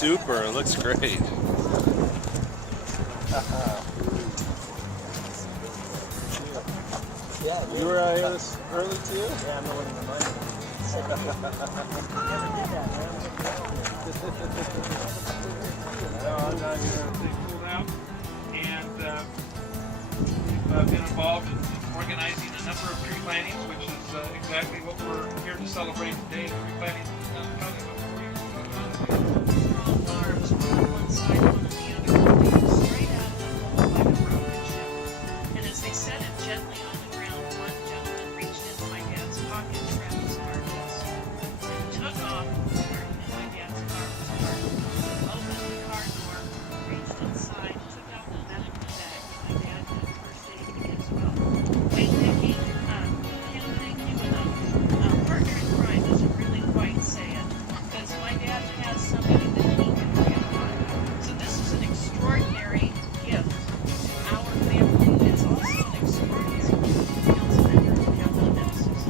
super. It looks great. Yeah, You were out here this early too? yeah, I'm the one in the money. They pulled out, and we've been involved in organizing a number of tree plantings, which is exactly what we're here to celebrate today. Tree planting. Arms, one on one side, one on the other, holding straight out of the hole like a rocket ship. And as they set it gently on the ground, one gentleman reached into my dad's pocket, grabbed his marbles, and took off where my dad's car was parked. Opened the car door, reached inside, took out the medical bag. My dad had first aid kit as well. Hey, Nikki, can't thank you enough. Partner in crime doesn't really quite say it, because my dad has somebody that he can rely on. So this is an extraordinary gift to our family. It's also an extraordinary council member to have the ministers.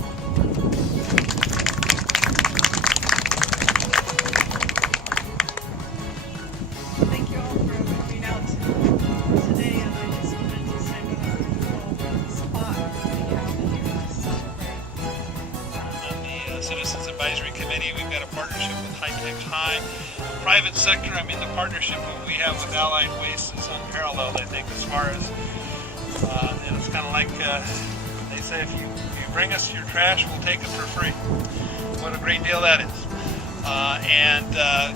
Thank you all for coming out today, and I just wanted to say we have a little spot we have here to celebrate. On the Citizens Advisory Committee, we've got a partnership with High Tech High. Private sector, I mean, the partnership that we have with Allied Waste is unparalleled, I think, as far as, and it's kind of like they say, if you bring us your trash, we'll take it for free. What a great deal that is.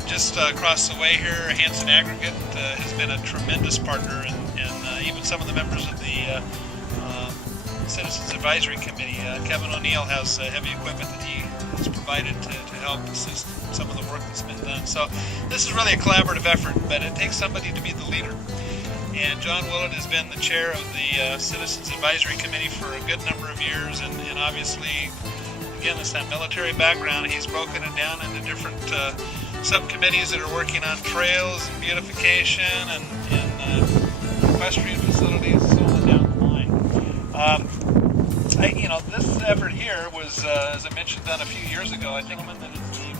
Just across the way here, Hanson Aggregate has been a tremendous partner, and even some of the members of the Citizens Advisory Committee. Kevin O'Neill has heavy equipment that he has provided to help assist some of the work that's been done. So this is really a collaborative effort, but it takes somebody to be the leader. And John Willett has been the chair of the Citizens Advisory Committee for a good number of years, and obviously, again, it's that military background. He's broken it down into different subcommittees that are working on trails and beautification and equestrian facilities, so on down the line. This effort here was, as I mentioned, done a few years ago. I think that it's the,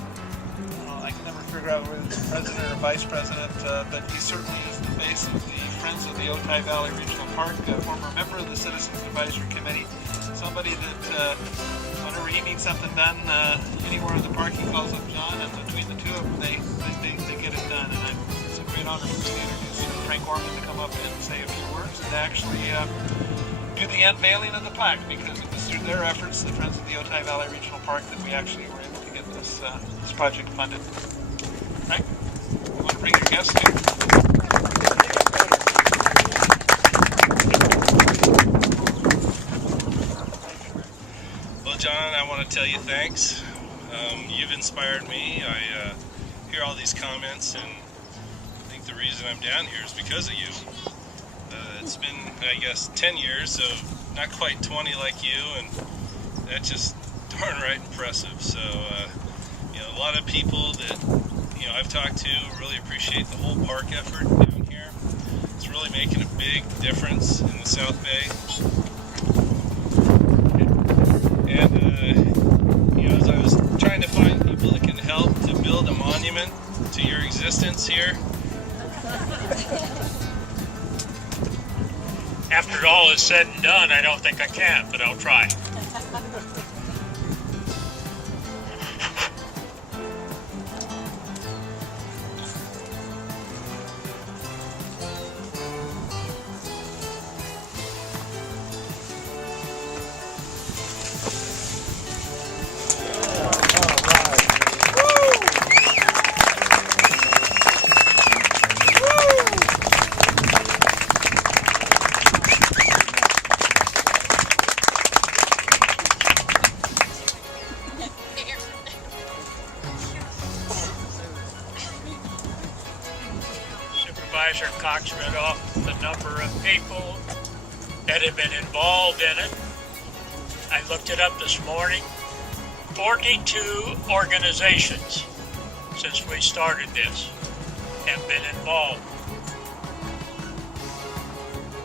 I can never figure out whether it's president or vice president, but he certainly is the face of the Friends of the Otay Valley Regional Park, a former member of the Citizens Advisory Committee, somebody that whenever he needs something done anywhere in the park, he calls up John, and between the two of them, they get it done. And it's a great honor for me to introduce Frank Orman to come up and say a few words and actually do the unveiling of the plaque, because it was through their efforts, the Friends of the Otay Valley Regional Park, that we actually were able to get this project funded. Frank, you want to bring your guests too? Well, John, I want to tell you thanks. You've inspired me. I hear all these comments, and I think the reason I'm down here is because of you. It's been, I guess, 10 years, so not quite 20 like you, and that's just darn right impressive. So, a lot of people that, I've talked to really appreciate the whole park effort down here. It's really making a big difference in the South Bay. And, as I was trying to find people that can help to build a monument to your existence here, after all is said and done, I don't think I can, but I'll try. Supervisor Cox read off the number of people that have been involved in it. I looked it up this morning. 42 organizations since we started this have been involved,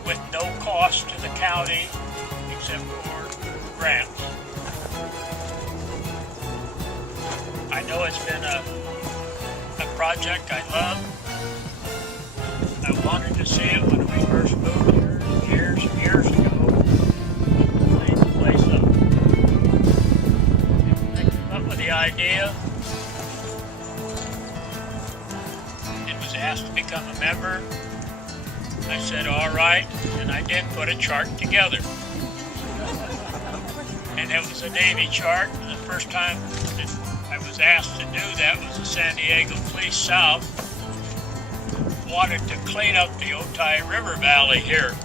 with no cost to the county except for grants. I know it's been a project I love. I wanted to see it when we first moved here years and years ago. Clean the place up. I came up with the idea. It was asked to become a member. I said, all right, and I did put a chart together. And it was a Navy chart. And the first time that I was asked to do that was the San Diego Police South wanted to clean up the Otay River Valley here.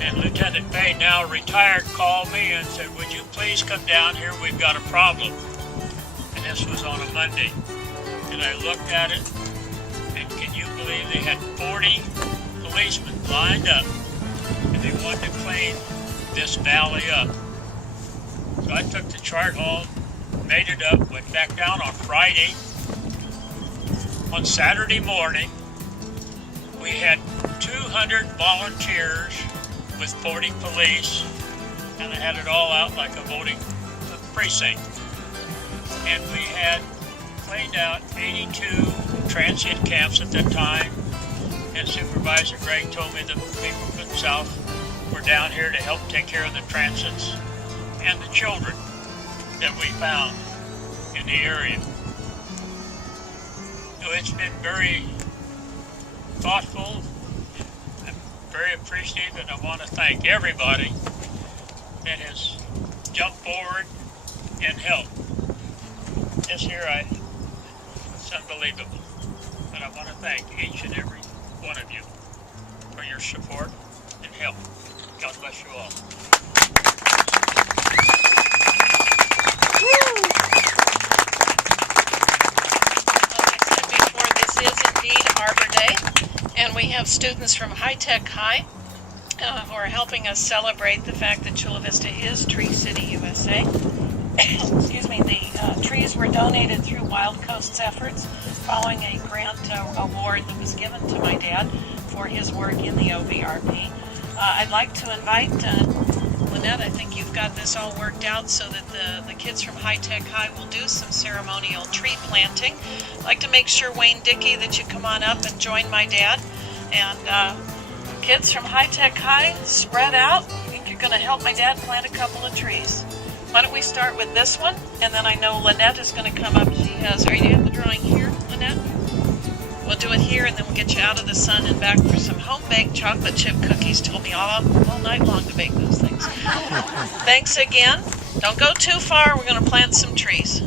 And Lieutenant Bay, now retired, called me and said, would you please come down here? We've got a problem. And this was on a Monday. And I looked at it, and can you believe they had 40 policemen lined up, and they wanted to clean this valley up. So I took the chart home, made it up, went back down on Friday. On Saturday morning, we had 200 volunteers with 40 police, and I had it all out like a voting precinct. And we had cleaned out 82 transient camps at that time, and Supervisor Gregg told me the people from the South were down here to help take care of the transits and the children that we found in the area. So it's been very thoughtful. I'm very appreciative, and I want to thank everybody that has jumped forward and helped. This here, it's unbelievable. But I want to thank each and every one of you for your support and help. God bless you all. Like I said before, this is indeed Arbor Day, and we have students from High Tech High who are helping us celebrate the fact that Chula Vista is Tree City, USA. Excuse me, the trees were donated through Wild Coast's efforts following a grant award that was given to my dad for his work in the OVRP. I'd like to invite Lynette. I think you've got this all worked out so that the kids from High Tech High will do some ceremonial tree planting. I'd like to make sure, Wayne Dickey, that you come on up and join my dad. And kids from High Tech High, spread out. I think you're going to help my dad plant a couple of trees. Why don't we start with this one, and then I know Lynette is going to come up. She has, do you have the drawing here, Lynette? We'll do it here, and then we'll get you out of the sun and back for some home-baked chocolate chip cookies. Told me all night long to bake those things. Thanks again. Don't go too far. We're going to plant some trees.